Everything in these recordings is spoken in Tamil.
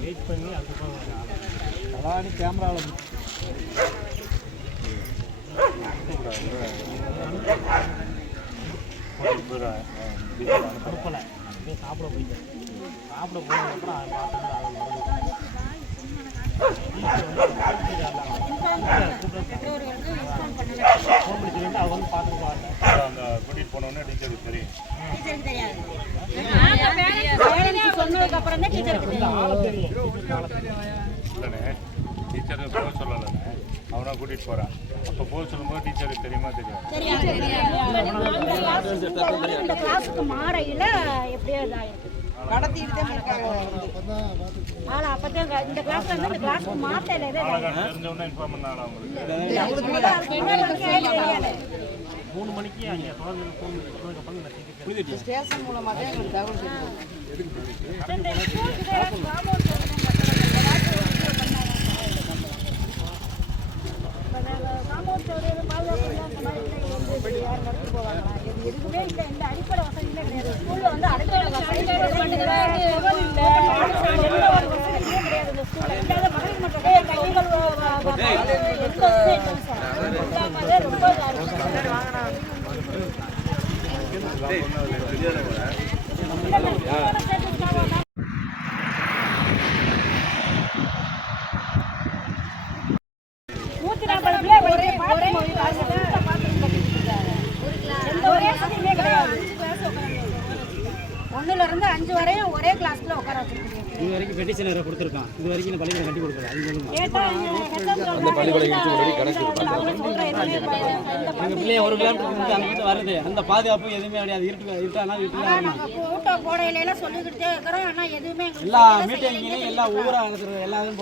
வெயிட் பண்ணி அதுக்கப்புறம் அதான் கேமராவில் அனுப்பலை அப்படியே சாப்பிட போயிட்டேன் சாப்பிட போனதுக்கப்புறம் அதை பார்த்துட்டு அதை அவங்க பார்த்துட்டு அந்த கூட்டிகிட்டு டீச்சருக்கு சொல்லலைண்ணே அவனா கூட்டிகிட்டு போகிறான் அப்போ போக சொல்லும்போது டீச்சருக்கு தெரியுமா தெரியும் தெரியாது. இந்த கிளாஸ் கிளாஸுக்கு மாறையில் எப்படியோ அப்பதான் இந்த- கிளாஸ்ல இருந்து இந்த கிளாஸ்க்கு மாத்தையில இன்ஃபார்ம் அவங்களுக்கு தெரியாது. மூணு மணிக்கு அங்கே தொடர்ந்து ஃபோன் பண்ணதுக்கப்புறம் நான் டீச்சர் ஸ்டேஷன் மூலமா தான் எங்களுக்கு தகவல் தெரியும் காம்பவுண்ட் சோறு பாதுகாப்பு இல்லை இந்த மாதிரி பிள்ளைங்க வந்து இப்படி யாரும் நடத்தி போவாங்களா அடிப்படை கிடையாது. ஸ்கூல்ல வந்து அடிப்படை கிடையாது எந்த ஒரு வசதியுமே கிடையாது மகளிர் கைகள் ரொம்ப இருக்கு. நூத்தி நாற்பது பிள்ளை ஒரே ஒரே எந்த ஒரே வசதியுமே கிடையாது ஒண்ணுல இருந்து அஞ்சு வரையும் ஒரே கிளாஸ்ல உட்கார வச்சிருக்கீங்க. இது வரைக்கும் பெட்டிஷன் வேறு கொடுத்துருக்கான். இது வரைக்கும் இந்த பள்ளிக்கூடம் கட்டி கொடுக்கல. எங்கள் பள்ளி பிள்ளைய ஒரு கிலோமீட்டர் வீட்டு வருது. அந்த பாதுகாப்பு எதுவுமே கிடையாது இருட்டு இருட்டானா நாங்க கூட்டம் போடையில எல்லாம் சொல்லிக்கிட்டே இருக்கிறோம். ஆனா எதுவுமே எல்லா மீட்டிங்லையும் எல்லா ஊராக இருக்கிற எல்லாரும்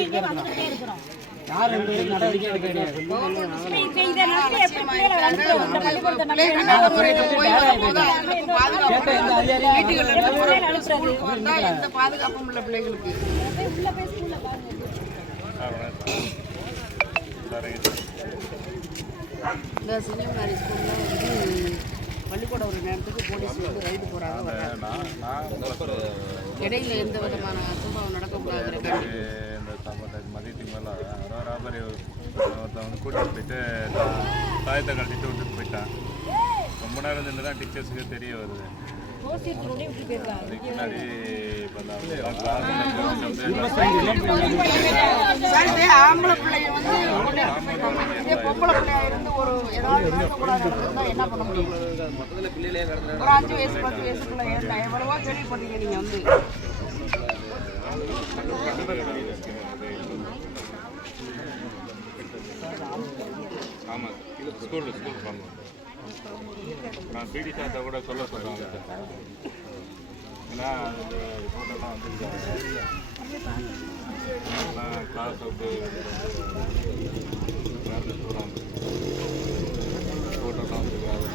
இருக்கிறோம். யாரும் நடவடிக்கை எடுக்க கிடையாது. எந்த பாதுகாப்பும் இல்லை பிள்ளைங்களுக்கு உள்ள போய் ஸ்கூல்ல பாருங்க சரிங்க இந்த சினிமனாரி ஸ்கூல்ல வந்து பள்ளிக்கூடம் ஒரு நேரத்துக்கு போலீஸ் வந்து ரைடு போகிறாங்க நான் நான் இடையில எந்த விதமான அசம்பாவம் நடக்கக்கூடாது இந்த சம்பந்த மதியத்துக்கு மேலே ராபரி ஒருத்தன் வந்து கூட்டிகிட்டு போயிட்டு தாயத்தை கழட்டிட்டு விட்டுட்டு போயிட்டான். ரொம்ப நேரம் நின்று தான் டீச்சர்ஸுக்கு தெரிய வருது. அதுக்கு முன்னாடி ஒரு அஞ்சு வயசு பத்து எவ்வளவோ கேள்விப்பட்டீங்க வந்து. ஆமாம் இது ஸ்கூல் ஸ்கூல் ஆமாம் நான் பிடி சார்ட்ட கூட சொல்ல சொல்கிறேன் சார் ஏன்னா அந்த ரிப்போர்ட்டெல்லாம் வந்துருக்காங்க கிளாஸ் விட்டு வேறு ஸ்கூலாக ரிப்போர்ட்டெல்லாம் வந்துருக்காங்க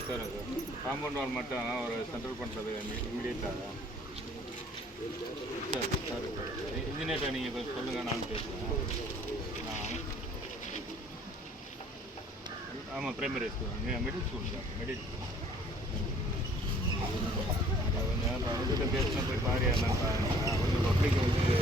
சரி சார். காம்பவுண்ட் வால் மட்டும் ஒரு சென்ட்ரல் பண்ணுறது இமீடியட்டாக சரி இன்ஜினியர்கிட்ட நீங்கள் சொல்லுங்க நான் பேசுகிறேன் நான் ஆமாம் பிரைமரி ஸ்கூல் மிடில் ஸ்கூல் தான் மிடில் அவங்ககிட்ட பேசினா போய் பாரு அவங்க பப்ளிக் வந்து